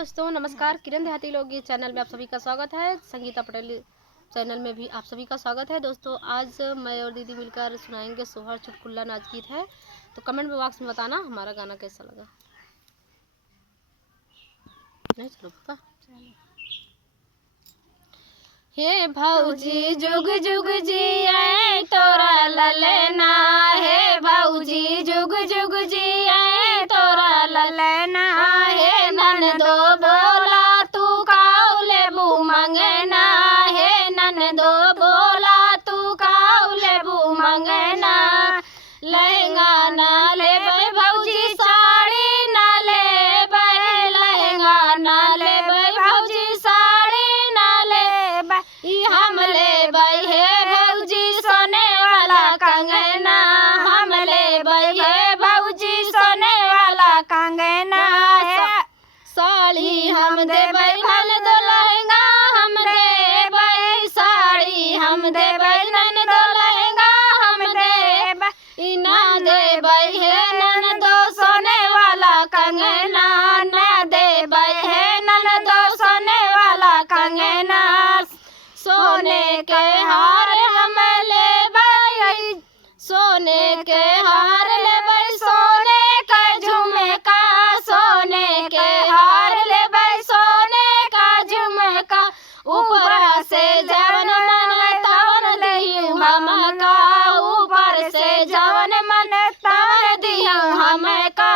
दोस्तों, नमस्कार। किरण देहाती लोकगीत चैनल में आप सभी का स्वागत है। संगीता पटेल चैनल में भी आप सभी का स्वागत है। दोस्तों, आज मैं और दीदी मिलकर सुनाएंगे सोहर चुटकुला नाच गीत है। तो कमेंट बॉक्स में बताना हमारा गाना कैसा लगा। नहीं चलो पापा। हे भौजी जुग जुग जिए तोरा ललना, हे भौजी जुग जुग जिए तोरा ललना, हे ननदो बोला तू काऊ लेबू मंगना, हे ननदो बोला तू काऊ लेबू मंगना। लहंगा ना लेबै भौजी साड़ी ना लेबै, लहंगा ना लेबै भौजी साड़ी ना लेबै, हम लेबै हे भौजी सोने वाला कंगना, हम लेबै हे भौजी सोने वाला कंगना। साड़ी हम देबै ननदो, लहंगा हम देबै, साड़ी हम देबै ननदो, लहंगा हम देबै, ना देबै हे ननदो सोने वाला कंगना, ना देबै हे ननदो सोने वाला कंगना। सोने के हार हम लेबै, सोने के हार लेबै, सोने का झुमका, सोने के हार लेबै, सोने का झुमका। ऊपर से जवन मन तवन दियू हमका, ऊपर से जवन मन तवन दियू हमका।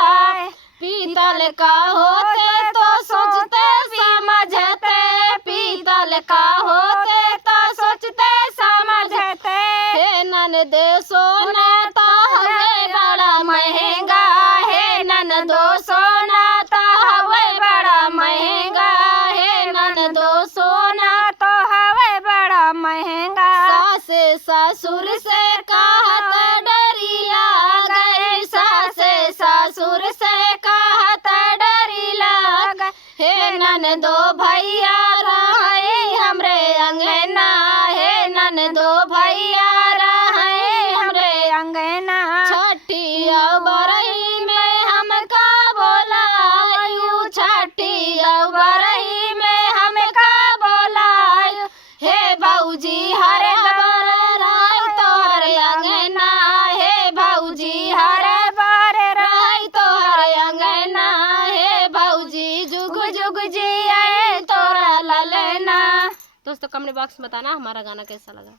पीतल का होते तो सोचते समझते, पीतल का होते तो सोचते समझते, हे ननदो सोना तो हवे बड़ा महंगा, हे ननदो सोना तो हवे बड़ा महंगा, हे ननदो सोना तो हवे बड़ा महंगा। सास ससुर से कहत डरी लागै, सास ससुर से कहत डरी लागै, हे ननदो भैया रहे हमरे अंगना, हे ननदो भैया रहे हमरे अंगना। छठी बरही में हमका बोलायू, छठी बरही में हमका बोलायू, हे भौजी हरे बर राय तोहर अंगना, हे भौजी हरे बर राय तोहर अंगना, हे भौजी जुग जुग जिए तोरा ललना। दोस्तों, कमेंट बॉक्स में बताना हमारा गाना कैसा लगा।